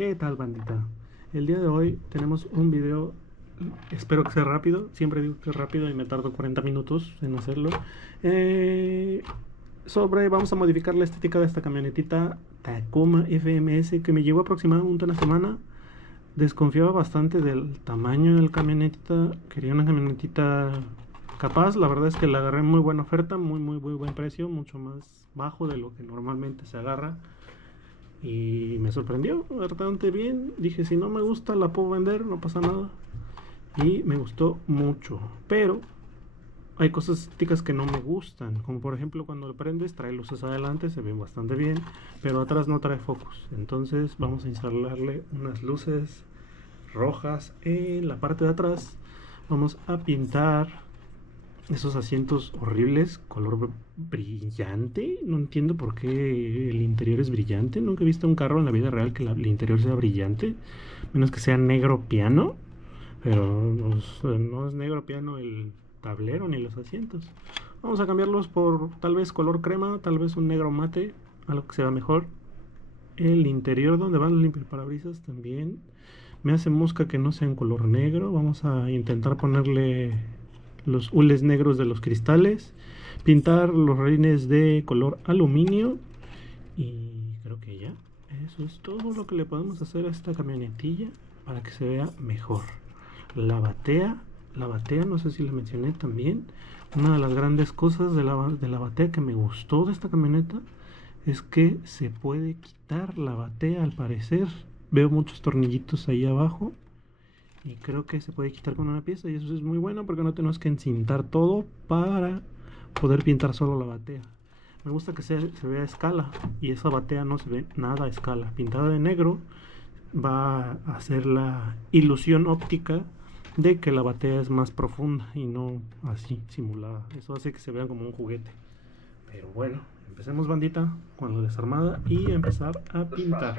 ¿Qué tal, bandita? El día de hoy tenemos un video, espero que sea rápido, siempre digo que es rápido y me tardo 40 minutos en hacerlo. Vamos a modificar la estética de esta camionetita Tacoma FMS que me llevó aproximadamente una semana. Desconfiaba bastante del tamaño de la camionetita, quería una camionetita capaz. La verdad es que la agarré en muy buena oferta, muy buen precio, mucho más bajo de lo que normalmente se agarra. Y me sorprendió bastante bien. Dije, si no me gusta la puedo vender, no pasa nada. Y me gustó mucho. Pero hay cosas estéticas que no me gustan. Como por ejemplo cuando lo prendes trae luces adelante, se ven bastante bien. Pero atrás no trae focos. Entonces vamos a instalarle unas luces rojas en la parte de atrás. Vamos a pintar esos asientos horribles, color brillante. No entiendo por qué el interior es brillante. Nunca he visto un carro en la vida real que el interior sea brillante, menos que sea negro piano. Pero no es negro piano el tablero ni los asientos. Vamos a cambiarlos por tal vez color crema, tal vez un negro mate, algo que sea mejor. El interior donde van los limpiaparabrisas también me hace mosca que no sea en color negro. Vamos a intentar ponerle los hules negros de los cristales, pintar los rines de color aluminio y creo que ya eso es todo lo que le podemos hacer a esta camionetilla para que se vea mejor. La batea no sé si la mencioné también. Una de las grandes cosas de la batea que me gustó de esta camioneta es que se puede quitar la batea. Al parecer veo muchos tornillitos ahí abajo y creo que se puede quitar con una pieza, y eso es muy bueno porque no tenemos que encintar todo para poder pintar solo la batea. Me gusta que se vea a escala, y esa batea no se ve nada a escala. Pintada de negro va a hacer la ilusión óptica de que la batea es más profunda y no así simulada. Eso hace que se vea como un juguete. Pero bueno, empecemos, bandita, con la desarmada y empezar a pintar.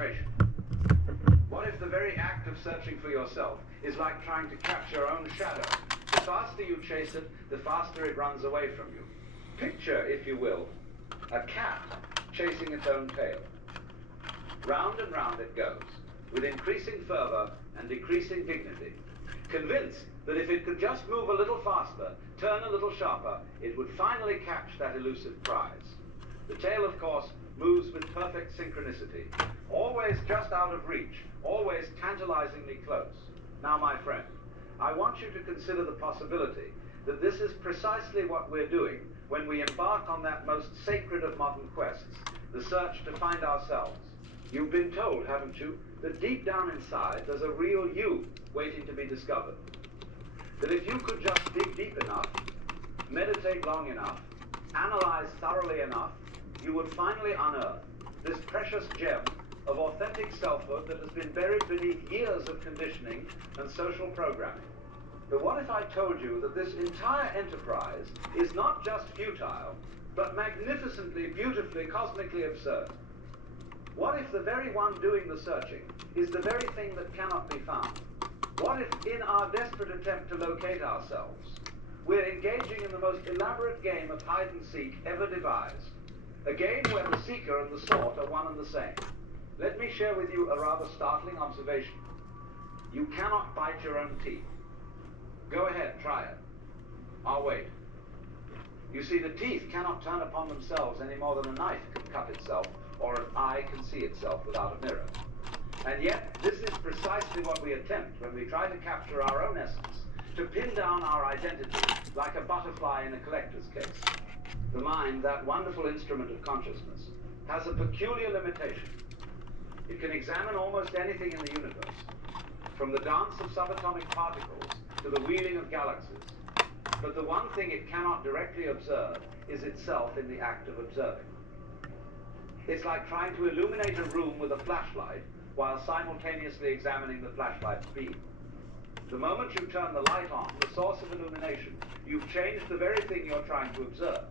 What if the very act of searching for yourself is like trying to catch your own shadow? The faster you chase it, the faster it runs away from you. Picture, if you will, a cat chasing its own tail. Round and round it goes, with increasing fervor and decreasing dignity, convinced that if it could just move a little faster, turn a little sharper, it would finally catch that elusive prize. The tail, of course, moves with perfect synchronicity, always just out of reach, always tantalizingly close. Now, my friend, I want you to consider the possibility that this is precisely what we're doing when we embark on that most sacred of modern quests, the search to find ourselves. You've been told, haven't you, that deep down inside there's a real you waiting to be discovered. That if you could just dig deep enough, meditate long enough, analyze thoroughly enough, you would finally unearth this precious gem of authentic selfhood that has been buried beneath years of conditioning and social programming. But what if I told you that this entire enterprise is not just futile, but magnificently, beautifully, cosmically absurd? What if the very one doing the searching is the very thing that cannot be found? What if, in our desperate attempt to locate ourselves, we're engaging in the most elaborate game of hide and seek ever devised? A game where the seeker and the sought are one and the same. Let me share with you a rather startling observation. You cannot bite your own teeth. Go ahead, try it. I'll wait. You see, the teeth cannot turn upon themselves any more than a knife can cut itself, or an eye can see itself without a mirror. And yet, this is precisely what we attempt when we try to capture our own essence, to pin down our identity like a butterfly in a collector's case. The mind, that wonderful instrument of consciousness, has a peculiar limitation. It can examine almost anything in the universe, from the dance of subatomic particles to the wheeling of galaxies. But the one thing it cannot directly observe is itself in the act of observing. It's like trying to illuminate a room with a flashlight while simultaneously examining the flashlight's beam. The moment you turn the light on, the source of illumination, you've changed the very thing you're trying to observe.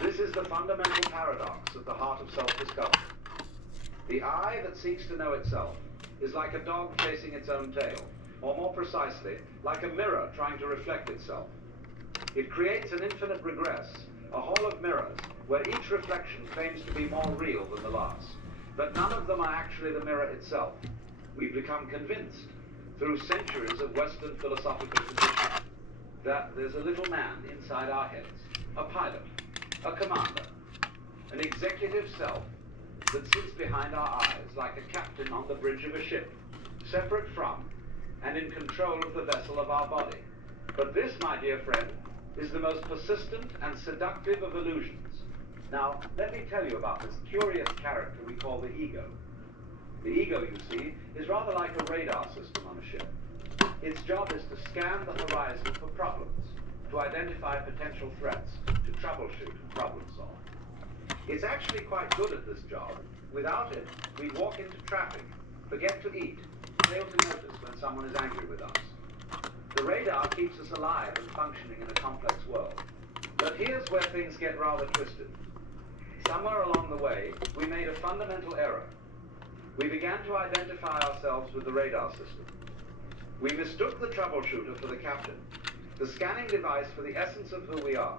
This is the fundamental paradox at the heart of self-discovery. The eye that seeks to know itself is like a dog chasing its own tail, or more precisely, like a mirror trying to reflect itself. It creates an infinite regress, a hall of mirrors, where each reflection claims to be more real than the last. But none of them are actually the mirror itself. We've become convinced, through centuries of Western philosophical tradition, that there's a little man inside our heads, a pilot, a commander, an executive self that sits behind our eyes like a captain on the bridge of a ship, separate from and in control of the vessel of our body. But this, my dear friend, is the most persistent and seductive of illusions. Now, let me tell you about this curious character we call the ego. The ego, you see, is rather like a radar system on a ship. Its job is to scan the horizon for problems, to identify potential threats, to troubleshoot and problem solve. It's actually quite good at this job. Without it, we'd walk into traffic, forget to eat, fail to notice when someone is angry with us. The radar keeps us alive and functioning in a complex world. But here's where things get rather twisted. Somewhere along the way, we made a fundamental error. We began to identify ourselves with the radar system. We mistook the troubleshooter for the captain, the scanning device for the essence of who we are.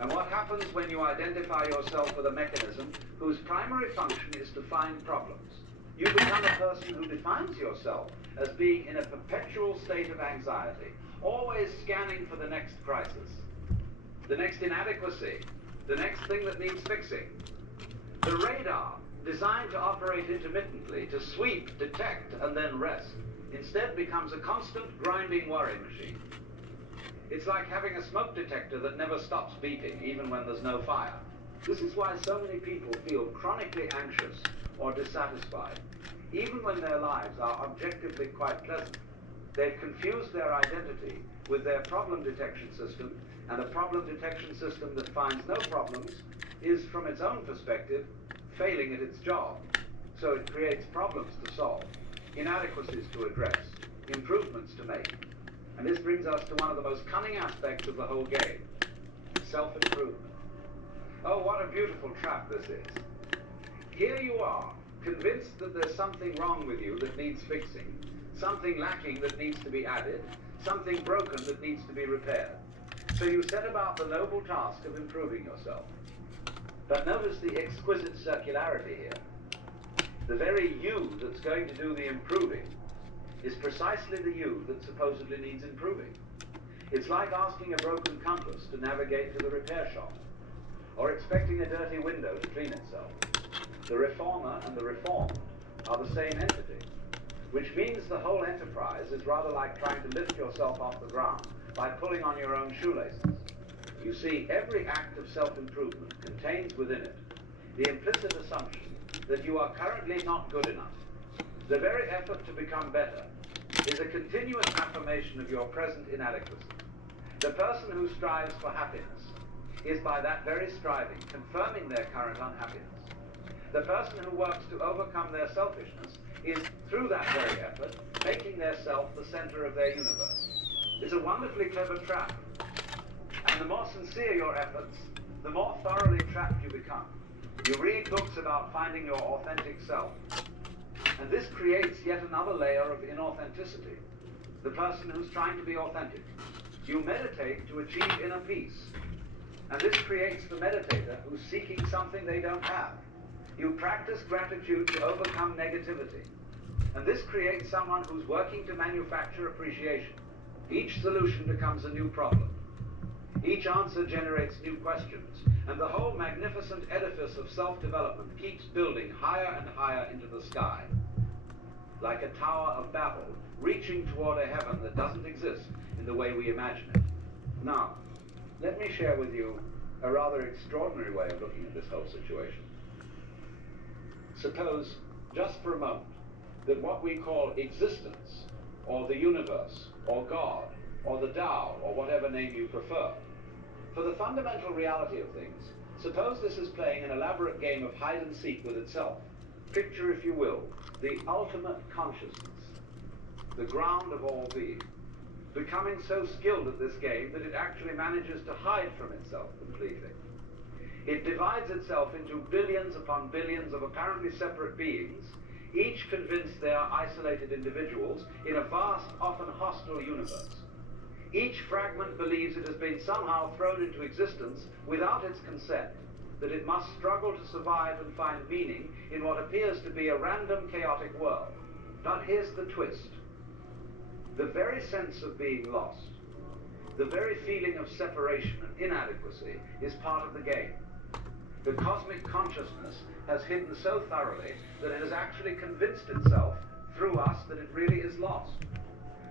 And what happens when you identify yourself with a mechanism whose primary function is to find problems? You become a person who defines yourself as being in a perpetual state of anxiety, always scanning for the next crisis, the next inadequacy, the next thing that needs fixing. The radar, designed to operate intermittently, to sweep, detect, and then rest, instead becomes a constant grinding worry machine. It's like having a smoke detector that never stops beeping, even when there's no fire. This is why so many people feel chronically anxious or dissatisfied, even when their lives are objectively quite pleasant. They've confused their identity with their problem detection system, and a problem detection system that finds no problems is, from its own perspective, failing at its job. So it creates problems to solve, inadequacies to address, improvements to make. And this brings us to one of the most cunning aspects of the whole game, self-improvement. Oh, what a beautiful trap this is. Here you are, convinced that there's something wrong with you that needs fixing, something lacking that needs to be added, something broken that needs to be repaired. So you set about the noble task of improving yourself. But notice the exquisite circularity here. The very you that's going to do the improving is precisely the you that supposedly needs improving. It's like asking a broken compass to navigate to the repair shop, or expecting a dirty window to clean itself. The reformer and the reformed are the same entity, which means the whole enterprise is rather like trying to lift yourself off the ground by pulling on your own shoelaces. You see, every act of self-improvement contains within it the implicit assumption that you are currently not good enough. The very effort to become better is a continuous affirmation of your present inadequacy. The person who strives for happiness is by that very striving confirming their current unhappiness. The person who works to overcome their selfishness is, through that very effort, making their self the center of their universe. It's a wonderfully clever trap. And the more sincere your efforts, the more thoroughly trapped you become. You read books about finding your authentic self, and this creates yet another layer of inauthenticity. The person who's trying to be authentic. You meditate to achieve inner peace, and this creates the meditator who's seeking something they don't have. You practice gratitude to overcome negativity, and this creates someone who's working to manufacture appreciation. Each solution becomes a new problem. Each answer generates new questions, and the whole magnificent edifice of self-development keeps building higher and higher into the sky, like a Tower of Babel, reaching toward a heaven that doesn't exist in the way we imagine it. Now, let me share with you a rather extraordinary way of looking at this whole situation. Suppose, just for a moment, that what we call existence, or the universe, or God, or the Tao, or whatever name you prefer, for the fundamental reality of things, suppose this is playing an elaborate game of hide and seek with itself. Picture, if you will, the ultimate consciousness, the ground of all being, becoming so skilled at this game that it actually manages to hide from itself completely. It divides itself into billions upon billions of apparently separate beings, each convinced they are isolated individuals in a vast, often hostile universe. Each fragment believes it has been somehow thrown into existence without its consent, that it must struggle to survive and find meaning in what appears to be a random, chaotic world. But here's the twist. The very sense of being lost, the very feeling of separation and inadequacy is part of the game. The cosmic consciousness has hidden so thoroughly that it has actually convinced itself through us that it really is lost.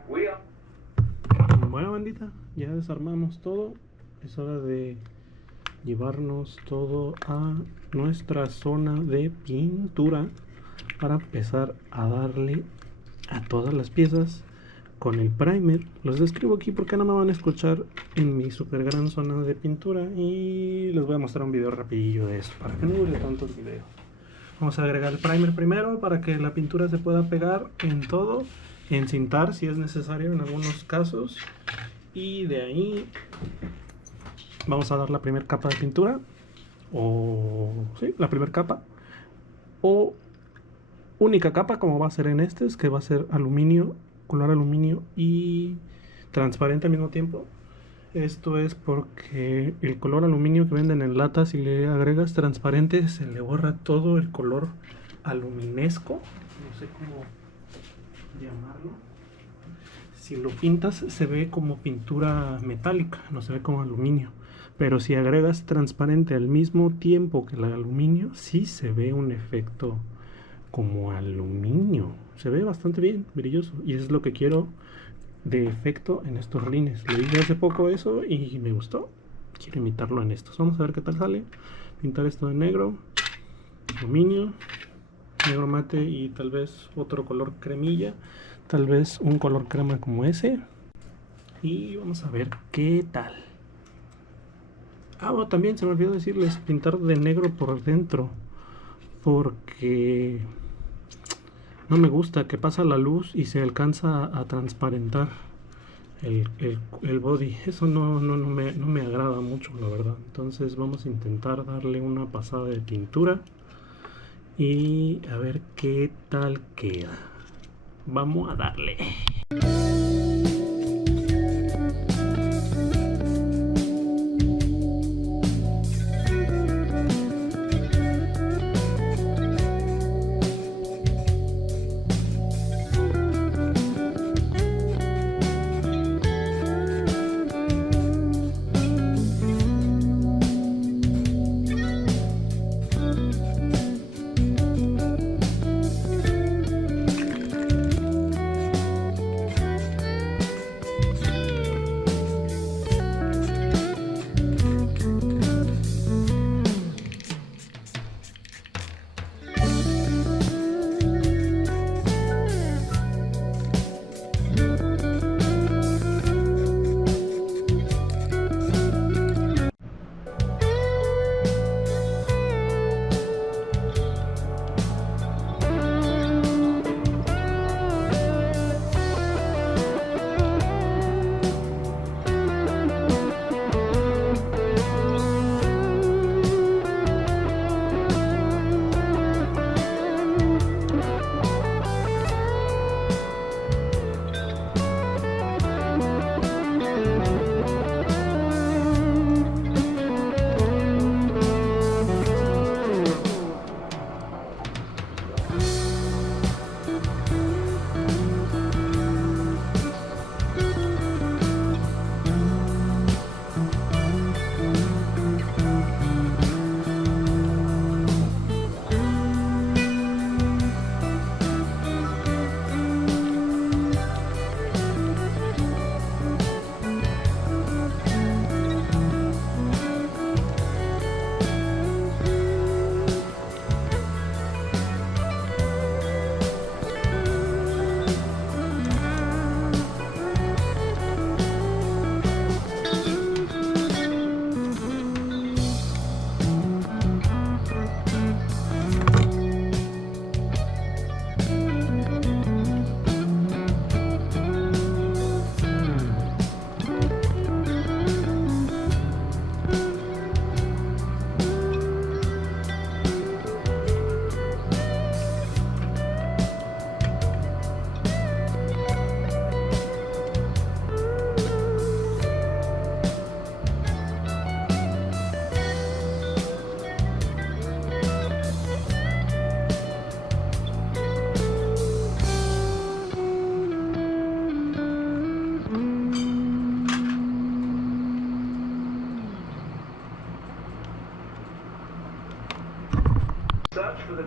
We are... Bueno, bandita, ya desarmamos todo. Es hora de llevarnos todo a nuestra zona de pintura para empezar a darle a todas las piezas con el primer. Los describo aquí porque no me van a escuchar en mi super gran zona de pintura y les voy a mostrar un video rapidillo de eso para que no dure tanto el video. Vamos a agregar el primer primero para que la pintura se pueda pegar en todo, encintar si es necesario en algunos casos, y de ahí vamos a dar la primera capa de pintura, o sí, la primera capa o única capa como va a ser en este, es que va a ser aluminio, color aluminio y transparente al mismo tiempo. Esto es porque el color aluminio que venden en lata, si le agregas transparente, se le borra todo el color aluminesco, no sé cómo llamarlo. Si lo pintas se ve como pintura metálica, no se ve como aluminio. Pero si agregas transparente al mismo tiempo que el aluminio, sí se ve un efecto como aluminio. Se ve bastante bien, brilloso. Y eso es lo que quiero de efecto en estos rines. Lo hice hace poco eso y me gustó. Quiero imitarlo en estos. Vamos a ver qué tal sale. Pintar esto de negro, aluminio, negro mate y tal vez otro color cremilla. Tal vez un color crema como ese. Y vamos a ver qué tal. Ah, bueno, también se me olvidó decirles, pintar de negro por dentro, porque no me gusta que pasa la luz y se alcanza a transparentar el body. Eso no me agrada mucho, la verdad. Entonces vamos a intentar darle una pasada de pintura y a ver qué tal queda. Vamos a darle.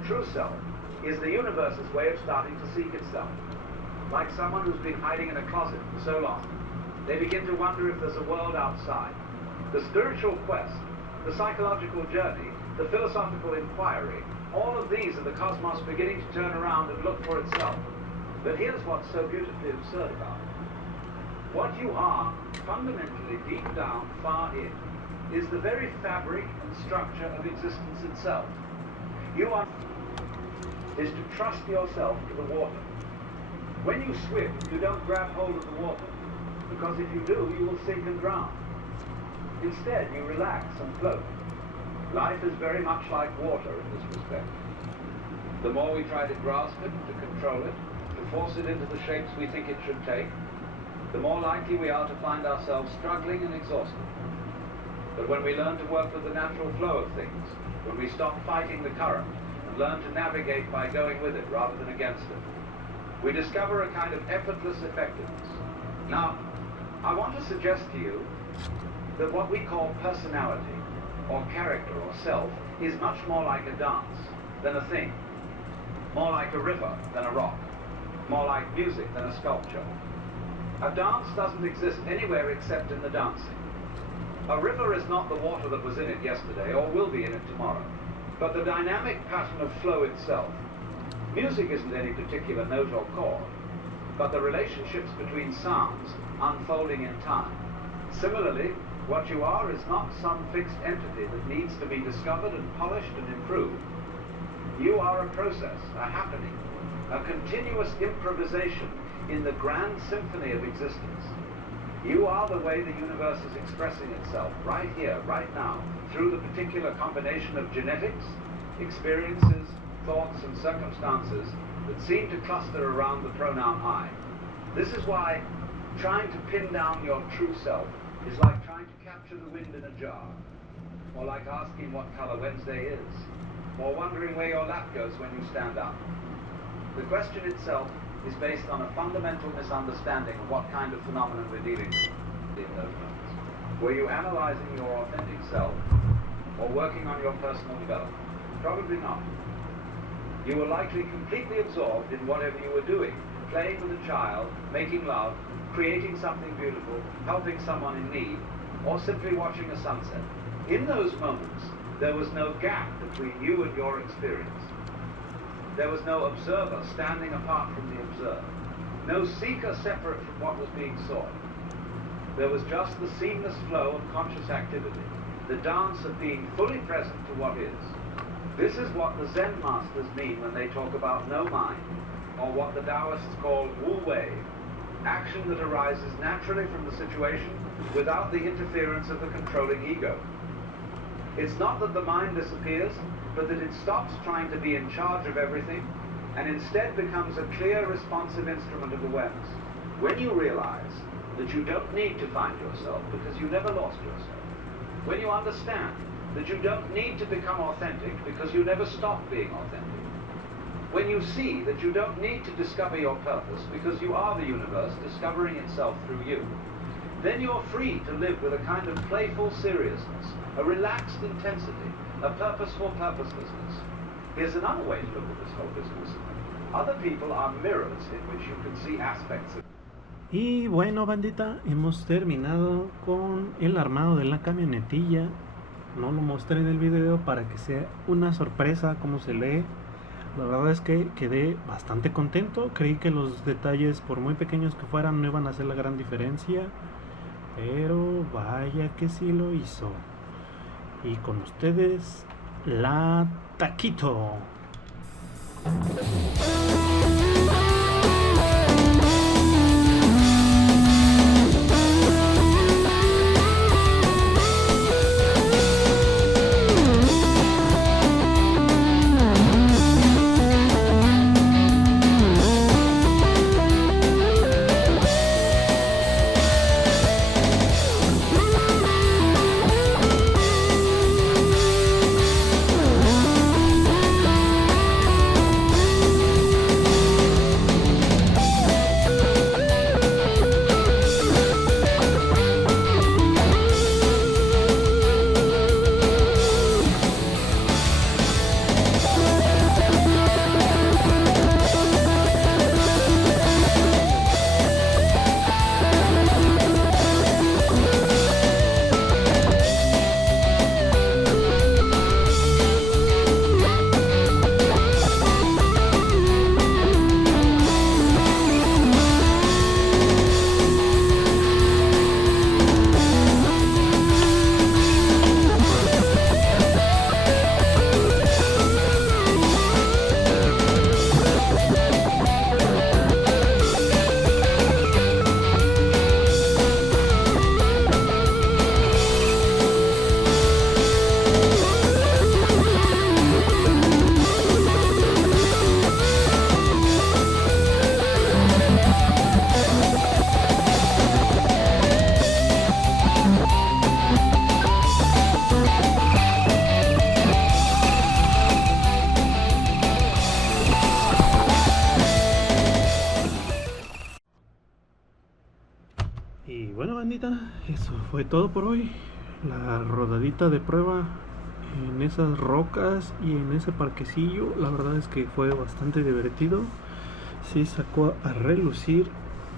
true self is the universe's way of starting to seek itself. Like someone who's been hiding in a closet for so long, they begin to wonder if there's a world outside. The spiritual quest, the psychological journey, the philosophical inquiry, all of these are the cosmos beginning to turn around and look for itself. But here's what's so beautifully absurd about it. What you are, fundamentally deep down, far in, is the very fabric and structure of existence itself. You are is to trust yourself to the water. When you swim, you don't grab hold of the water, because if you do, you will sink and drown. Instead, you relax and float. Life is very much like water in this respect. The more we try to grasp it, to control it, to force it into the shapes we think it should take, the more likely we are to find ourselves struggling and exhausted. But when we learn to work with the natural flow of things, when we stop fighting the current and learn to navigate by going with it rather than against it, we discover a kind of effortless effectiveness. Now, I want to suggest to you that what we call personality, or character, or self, is much more like a dance than a thing, more like a river than a rock, more like music than a sculpture. A dance doesn't exist anywhere except in the dancing. A river is not the water that was in it yesterday, or will be in it tomorrow, but the dynamic pattern of flow itself. Music isn't any particular note or chord, but the relationships between sounds unfolding in time. Similarly, what you are is not some fixed entity that needs to be discovered and polished and improved. You are a process, a happening, a continuous improvisation in the grand symphony of existence. You are the way the universe is expressing itself right here, right now, through the particular combination of genetics, experiences, thoughts and circumstances that seem to cluster around the pronoun I. This is why trying to pin down your true self is like trying to capture the wind in a jar, or like asking what color Wednesday is, or wondering where your lap goes when you stand up. The question itself is based on a fundamental misunderstanding of what kind of phenomenon we're dealing with in those moments. Were you analyzing your authentic self, or working on your personal development? Probably not. You were likely completely absorbed in whatever you were doing, playing with a child, making love, creating something beautiful, helping someone in need, or simply watching a sunset. In those moments, there was no gap between you and your experience. There was no observer standing apart from the observed, no seeker separate from what was being sought. There was just the seamless flow of conscious activity, the dance of being fully present to what is. This is what the Zen masters mean when they talk about no mind, or what the Taoists call Wu Wei, action that arises naturally from the situation without the interference of the controlling ego. It's not that the mind disappears, but that it stops trying to be in charge of everything and instead becomes a clear, responsive instrument of awareness. When you realize that you don't need to find yourself because you never lost yourself, when you understand that you don't need to become authentic because you never stopped being authentic, when you see that you don't need to discover your purpose because you are the universe discovering itself through you, then you're free to live with a kind of playful seriousness, a relaxed intensity, a purposeful purposelessness. Here's another way to look at this whole business. Other people are mirrors in which you can see aspects of... Y bueno, bandita, hemos terminado con el armado de la camionetilla. No lo mostré en el video para que sea una sorpresa cómo se lee. La verdad es que quedé bastante contento. Creí que los detalles, por muy pequeños que fueran, no iban a hacer la gran diferencia, pero vaya que sí lo hizo. Y con ustedes, la Taquito. bueno, bandita, eso fue todo por hoy. La rodadita de prueba en esas rocas y en ese parquecillo, la verdad es que fue bastante divertido. Sí sacó a relucir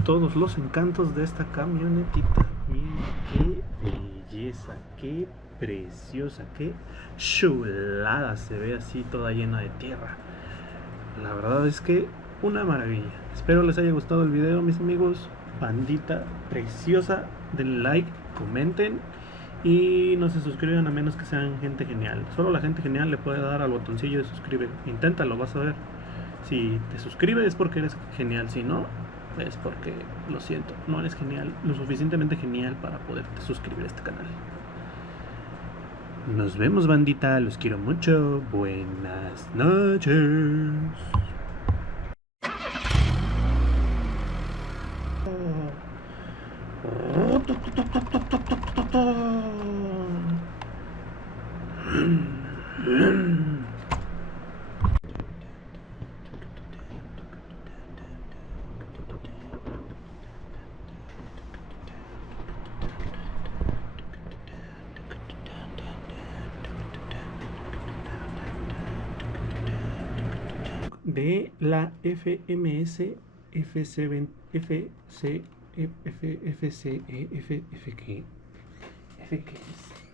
todos los encantos de esta camionetita. Miren qué belleza, qué preciosa, qué chulada se ve así toda llena de tierra. La verdad es que una maravilla. Espero les haya gustado el video, mis amigos. Bandita preciosa, denle like, comenten y no se suscriban a menos que sean gente genial. Solo la gente genial le puede dar al botoncillo de suscribir. Inténtalo, vas a ver. Si te suscribes es porque eres genial, si no, es porque, lo siento, no eres genial, lo suficientemente genial para poderte suscribir a este canal. Nos vemos, bandita, los quiero mucho. Buenas noches. De la FMS FC FC FCE F F ¿qué? F ¿qué es?